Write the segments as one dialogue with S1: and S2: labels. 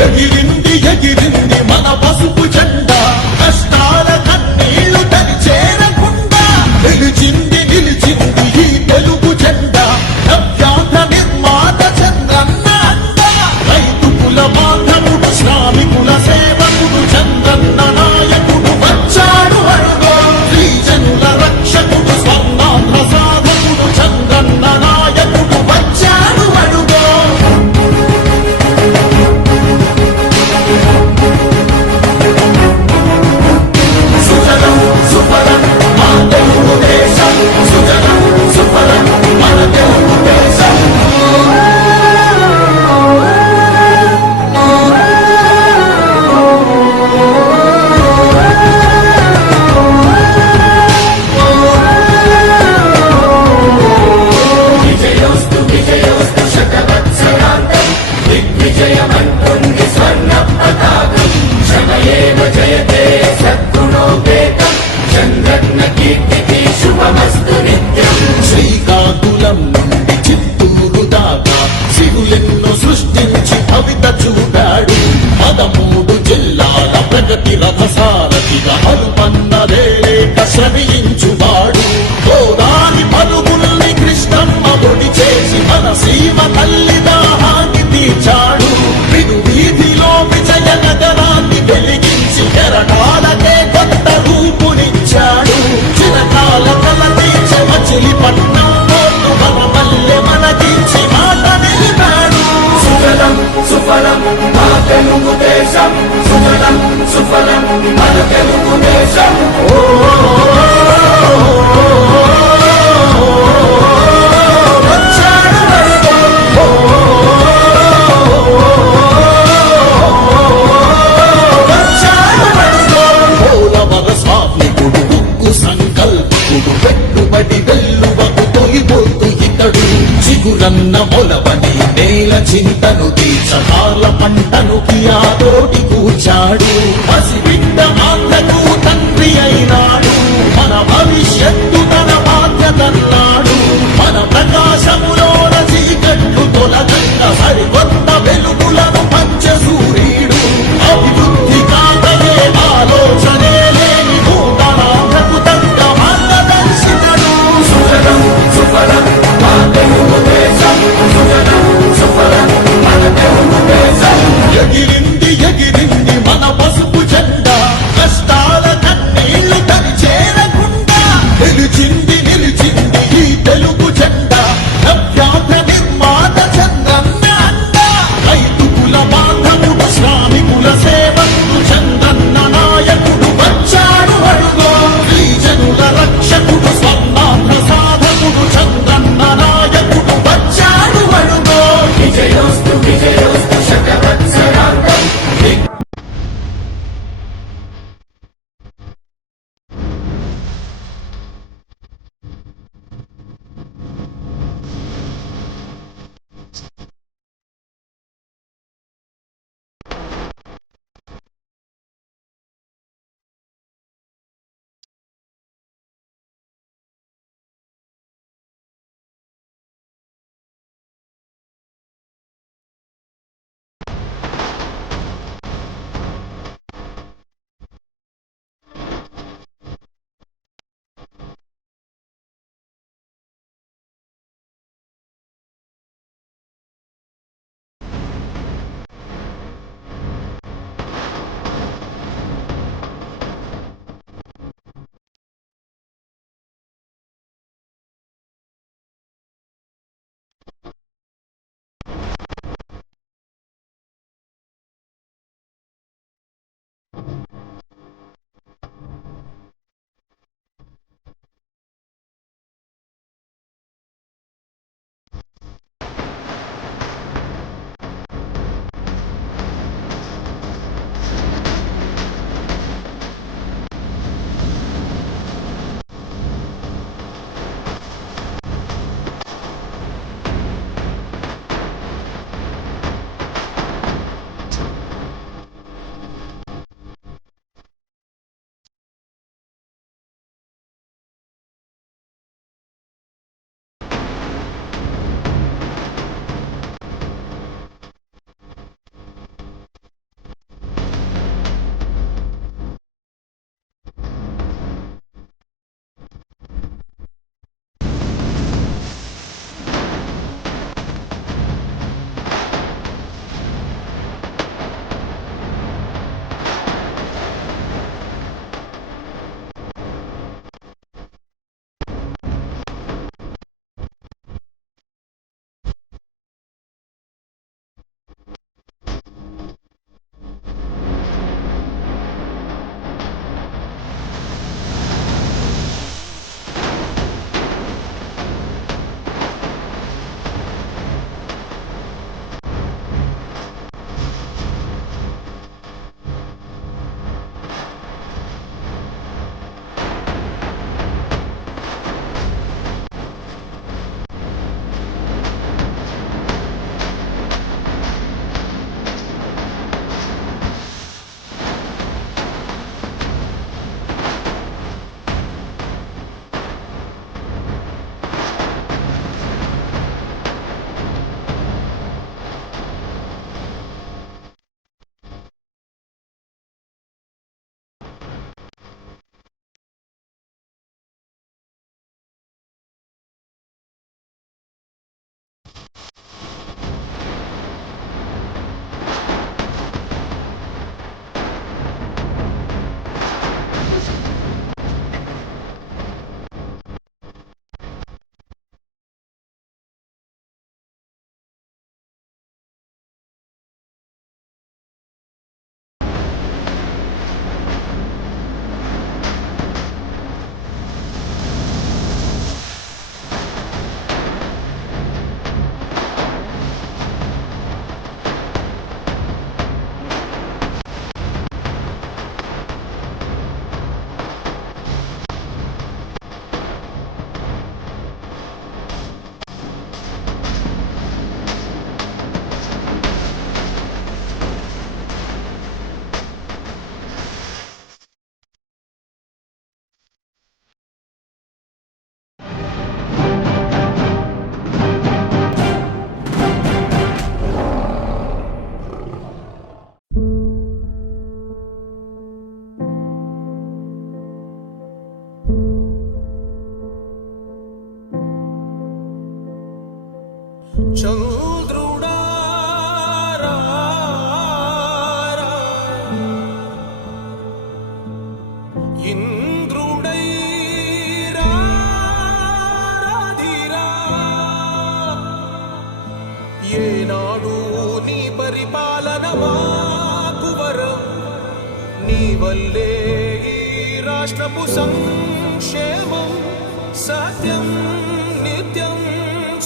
S1: ఎగిరింది ఎగిరింది మన పసుపు జెండా. కష్టాల కన్నీళ్ళు తెరిచేరకుండా. గెలిచింది నన్న మొలవని నేల చింతను తీర్చ పంటను కియాదోటి కూర్చాడు.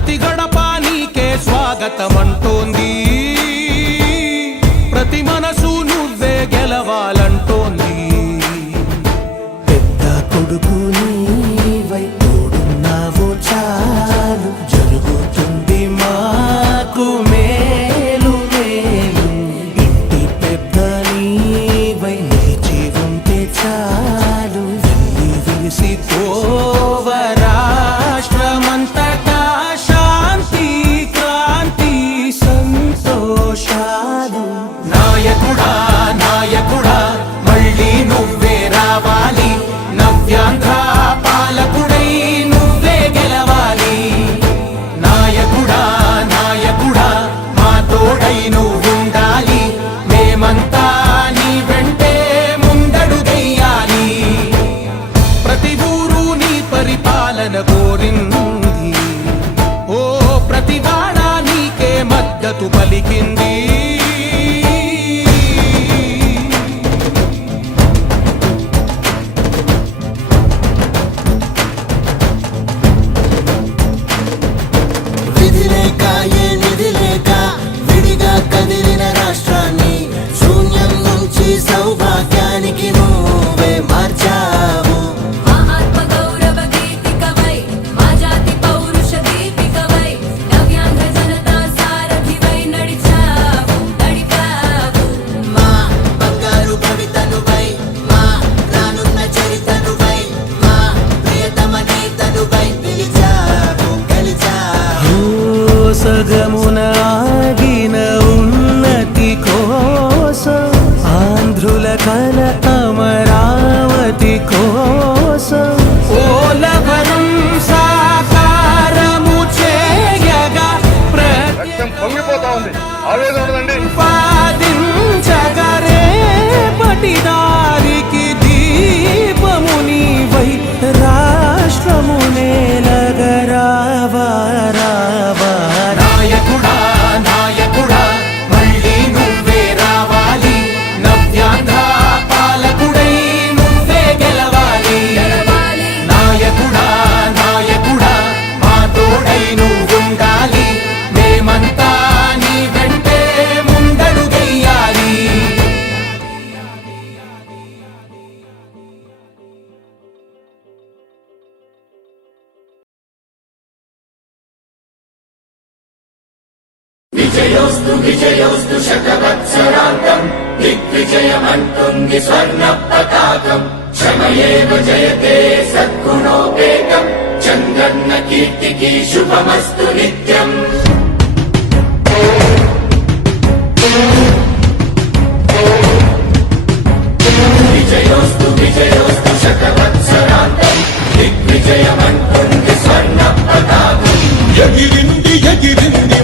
S2: ಸರಸ್ವತಿ ಗಣಪಾನಿಕೆ
S3: విజయోస్తు విజయోస్తు శతవత్సరాంతం దిగ్విజయమంతుంది స్వర్ణ పతాకం క్షమయే జయతే సద్గుణోపేతం. చంద్రన్న కీర్తికి శుభమస్తు నిత్యం. విజయోస్తు విజయోస్తు శతవత్సరాంతం దిగ్విజయమంటుంది స్వర్ణ పతాకం
S1: ఎగిరింది ఎగిరింది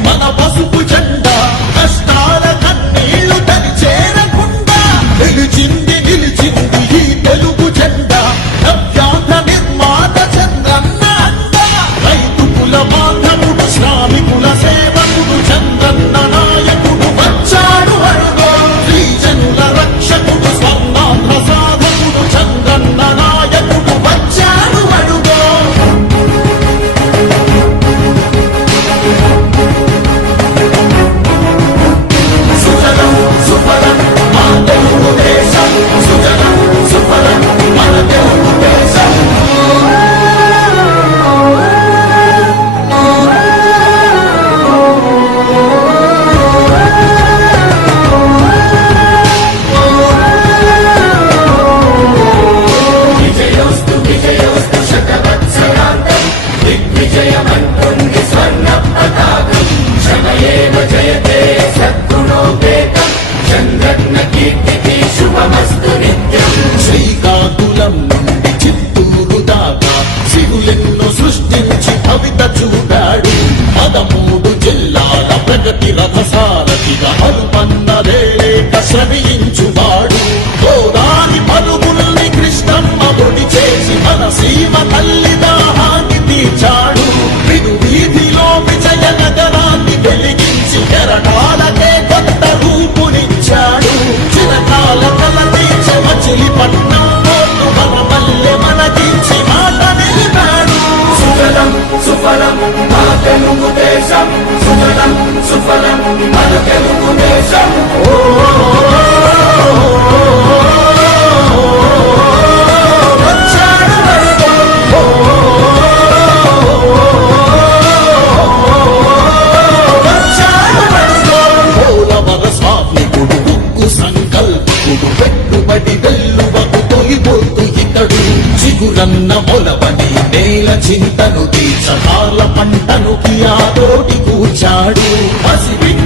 S1: cima, tá చిగురన్న మొలవని నేల చింతను తీర్చ పంటను కియాదోటి కూర్చాడు. పసిబిడ్డ